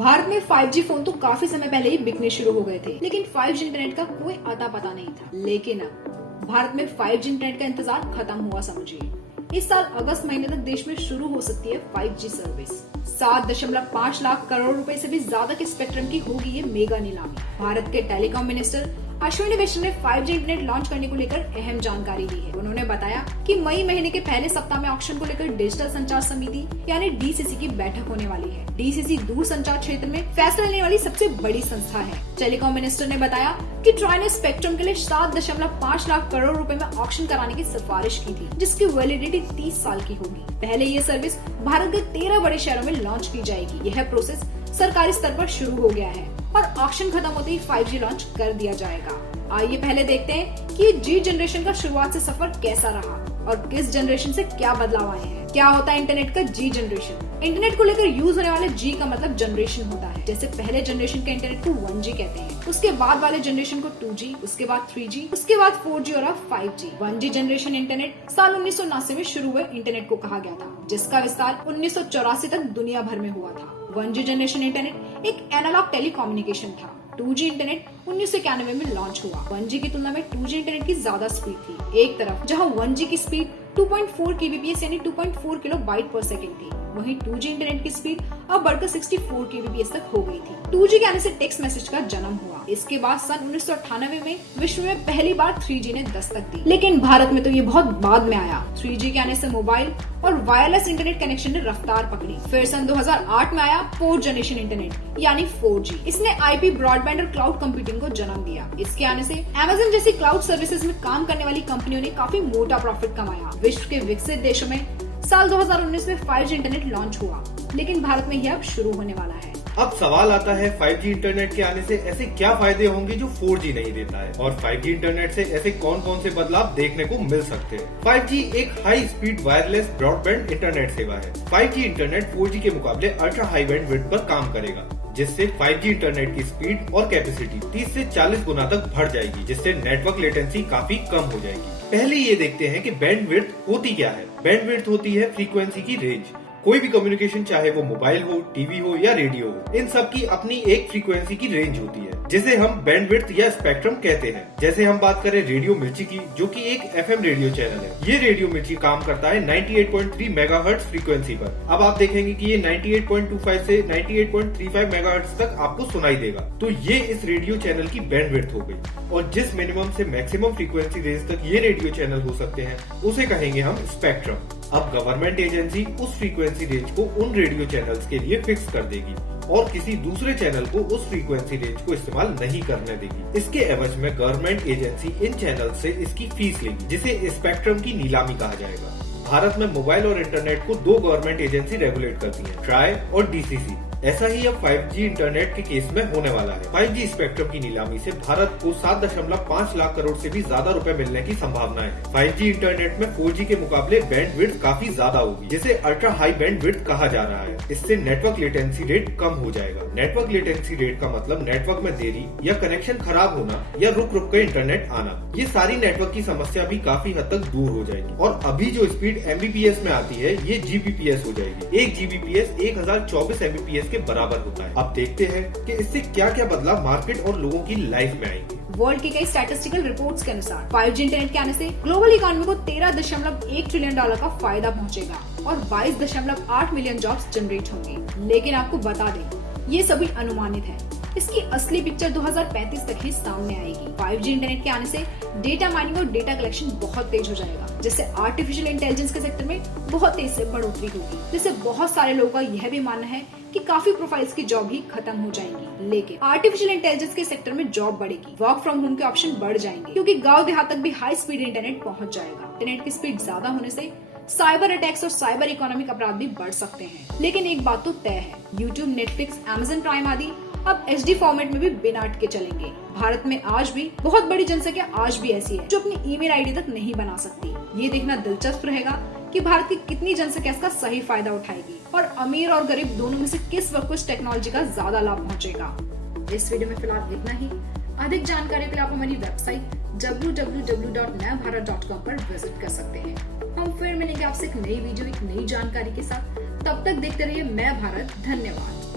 भारत में 5G phone तो काफी समय पहले ही बिकने शुरू हो गए थे, लेकिन 5G इंटरनेट का कोई आता पता नहीं था। लेकिन अब भारत में 5G इंटरनेट का इंतजार खत्म हुआ समझिए। इस साल अगस्त महीने तक देश में शुरू हो सकती है 5G सर्विस। 7.5 लाख करोड़ रुपए से भी ज्यादा के स्पेक्ट्रम की होगी ये मेगा नीलामी। भारत के टेलीकॉम मिनिस्टर अश्विनी वैष्णव ने 5G इंटरनेट लॉन्च करने को लेकर अहम जानकारी दी है। उन्होंने बताया कि मई महीने के पहले सप्ताह में ऑक्शन को लेकर डिजिटल संचार समिति यानी DCC की बैठक होने वाली है। DCC दूर संचार क्षेत्र में फैसला लेने वाली सबसे बड़ी संस्था है। टेलीकॉम मिनिस्टर ने बताया कि ट्राई ने स्पेक्ट्रम के लिए 7.5 लाख करोड़ रुपए में ऑक्शन कराने की सिफारिश की थी, जिसकी वैलिडिटी 30 साल की होगी। पहले ये सर्विस भारत के 13 बड़े शहरों में लॉन्च की जाएगी। यह प्रोसेस सरकारी स्तर पर शुरू हो गया है और ऑक्शन खत्म होते ही 5G लॉन्च कर दिया जाएगा। आइए पहले देखते हैं कि G जनरेशन का शुरुआत से सफर कैसा रहा और किस जनरेशन से क्या बदलाव आए हैं। क्या होता है इंटरनेट का G जनरेशन? इंटरनेट को लेकर यूज होने वाले G का मतलब जनरेशन होता है। जैसे पहले जनरेशन के इंटरनेट को 1G कहते हैं, उसके बाद वाले जनरेशन को 2G, उसके बाद 3G, उसके बाद 4G और अब 5G। 1G जनरेशन इंटरनेट साल 1979 में शुरू हुए इंटरनेट को कहा गया था, जिसका विस्तार 1984 तक दुनिया भर में हुआ था। 1G जनरेशन इंटरनेट एक एनालॉग टेलीकम्युनिकेशन था। 2G इंटरनेट 1991 में लॉन्च हुआ। 1G की तुलना में 2G इंटरनेट की ज्यादा स्पीड थी। एक तरफ जहां 1G की स्पीड 2.4 kbps यानी 2.4 किलोबाइट पर सेकंड थी, वहीं 2G इंटरनेट की स्पीड अब बढ़कर 64 kbps तक हो गई थी। 2G के आने से टेक्स्ट मैसेज का जन्म हुआ। इसके बाद सन 1998 में विश्व में पहली बार 3G ने दस्तक दी, लेकिन भारत में तो ये बहुत बाद में आया। 3G के आने से मोबाइल और वायरलेस इंटरनेट कनेक्शन ने रफ्तार पकड़ी। फिर सन 2008 में आया 4th जनरेशन इंटरनेट यानी 4G। इसने IP ब्रॉडबैंड और क्लाउड कंप्यूटिंग को जन्म दिया। इसके आने से Amazon जैसी क्लाउड सर्विसेज में काम करने वाली कंपनियों ने काफी मोटा प्रॉफिट कमाया। विश्व के विकसित देशों में साल 2019 में 5G इंटरनेट लॉन्च हुआ, लेकिन भारत में यह अब शुरू होने वाला है। अब सवाल आता है 5G इंटरनेट के आने से ऐसे क्या फायदे होंगे जो 4G नहीं देता है, और 5G इंटरनेट से ऐसे कौन कौन से बदलाव देखने को मिल सकते हैं। 5G एक high speed wireless broadband internet सेवा है। 5G इंटरनेट 4G के मुकाबले अल्ट्रा हाई बैंडविड्थ पर काम करेगा, जिससे 5G इंटरनेट की स्पीड और कैपेसिटी 30 से 40 गुना तक बढ़ जाएगी, जिससे नेटवर्क लेटेंसी काफी कम हो जाएगी। पहले ये देखते हैं कि बैंडविड्थ होती क्या है। बैंडविड्थ होती है फ्रीक्वेंसी की रेंज। कोई भी कम्युनिकेशन, चाहे वो मोबाइल हो, टीवी हो या रेडियो हो, इन सब की अपनी एक फ्रीक्वेंसी की रेंज होती है, जिसे हम बैंडविड्थ या स्पेक्ट्रम कहते हैं। जैसे हम बात करें रेडियो मिर्ची की, जो कि एक FM रेडियो चैनल है। ये रेडियो मिर्ची काम करता है 98.3 मेगाहर्ट्ज फ्रीक्वेंसी पर। अब आप देखेंगे कि ये 98.25 से 98.35 मेगाहर्ट्ज तक आपको सुनाई देगा। तो ये इस रेडियो चैनल की बैंडविड्थ हो गई। और जिस मिनिमम से मैक्सिमम फ्रीक्वेंसी रेंज तक ये रेडियो चैनल हो सकते हैं, उसे कहेंगे हम स्पेक्ट्रम। अब गवर्नमेंट एजेंसी उस फ्रीक्वेंसी रेंज को उन रेडियो चैनल्स के लिए फिक्स कर देगी और किसी दूसरे चैनल को उस फ्रीक्वेंसी रेंज को इस्तेमाल नहीं करने देगी। इसके एवज में गवर्नमेंट एजेंसी इन चैनल से इसकी फीस लेगी, जिसे स्पेक्ट्रम की नीलामी कहा जाएगा। भारत में मोबाइल और इंटरनेट को 2 गवर्नमेंट एजेंसी रेगुलेट करती हैं, ट्राई और DCC। ऐसा ही अब 5G इंटरनेट के केस में होने वाला है। 5G स्पेक्ट्रम की नीलामी से भारत को 7.5 लाख करोड़ से भी ज्यादा रुपए मिलने की संभावना है। 5G इंटरनेट में 4G के मुकाबले बैंडविड्थ काफी ज्यादा होगी, जिसे अल्ट्रा हाई बैंडविड्थ कहा जा रहा है। इससे नेटवर्क लेटेंसी रेट कम हो जाएगा। नेटवर्क लेटेंसी रेट का मतलब नेटवर्क में देरी या कनेक्शन खराब होना या रुक रुक कर इंटरनेट आना। ये सारी नेटवर्क की समस्या भी काफी हद तक दूर हो जाएगी। और अभी जो स्पीड Mbps में आती है, ये Gbps हो जाएगी। 1 Gbps 1024 Mbps के बराबर होता है। अब देखते हैं कि इससे क्या क्या बदलाव मार्केट और लोगों की लाइफ में आएंगे। वर्ल्ड की कई स्टैटिस्टिकल रिपोर्ट्स के अनुसार 5G इंटरनेट के आने से ग्लोबल इकोनॉमी को $13.1 ट्रिलियन का फायदा पहुंचेगा और 22.8 मिलियन जॉब्स जनरेट होंगे। लेकिन आपको बता दें, ये सभी अनुमानित है। इसकी असली पिक्चर 2035 तक ही सामने आएगी। 5G इंटरनेट के आने से डेटा माइनिंग और डेटा कलेक्शन बहुत तेज हो जाएगा, जिससे आर्टिफिशियल इंटेलिजेंस के सेक्टर में बहुत तेज से बढ़ोतरी होगी। जिससे बहुत सारे लोगों का यह भी मानना है कि काफी प्रोफाइल्स की जॉब ही खत्म हो जाएंगी। लेकिन आर्टिफिशियल इंटेलिजेंस के सेक्टर में जॉब बढ़ेगी, वर्क फ्रॉम होम के ऑप्शन बढ़ जाएंगे, क्योंकि गाँव देहात तक भी हाई स्पीड इंटरनेट पहुंच जाएगा। इंटरनेट की स्पीड ज्यादा होने से साइबर अटैक्स और साइबर इकोनॉमिक अपराध भी बढ़ सकते हैं। लेकिन एक बात तो तय है, यूट्यूब, नेटफ्लिक्स, Amazon प्राइम आदि अब HD फॉर्मेट में भी बिना अटके चलेंगे। भारत में आज भी बहुत बड़ी जनसंख्या आज भी ऐसी है जो अपनी ईमेल ID तक नहीं बना सकती। ये देखना दिलचस्प रहेगा कि भारत की कितनी जनसंख्या इसका सही फायदा उठाएगी और अमीर और गरीब दोनों में से किस वक्त को इस टेक्नोलॉजी का ज्यादा लाभ पहुंचेगा। इस वीडियो में फिलहाल इतना ही। अधिक जानकारी के लिए आप हमारी वेबसाइट www.नयाभारत.com पर विजिट कर सकते हैं। हम फिर मिलेंगे आपसे एक नई वीडियो, एक नई जानकारी के साथ। तब तक देखते रहिए मैं भारत। धन्यवाद।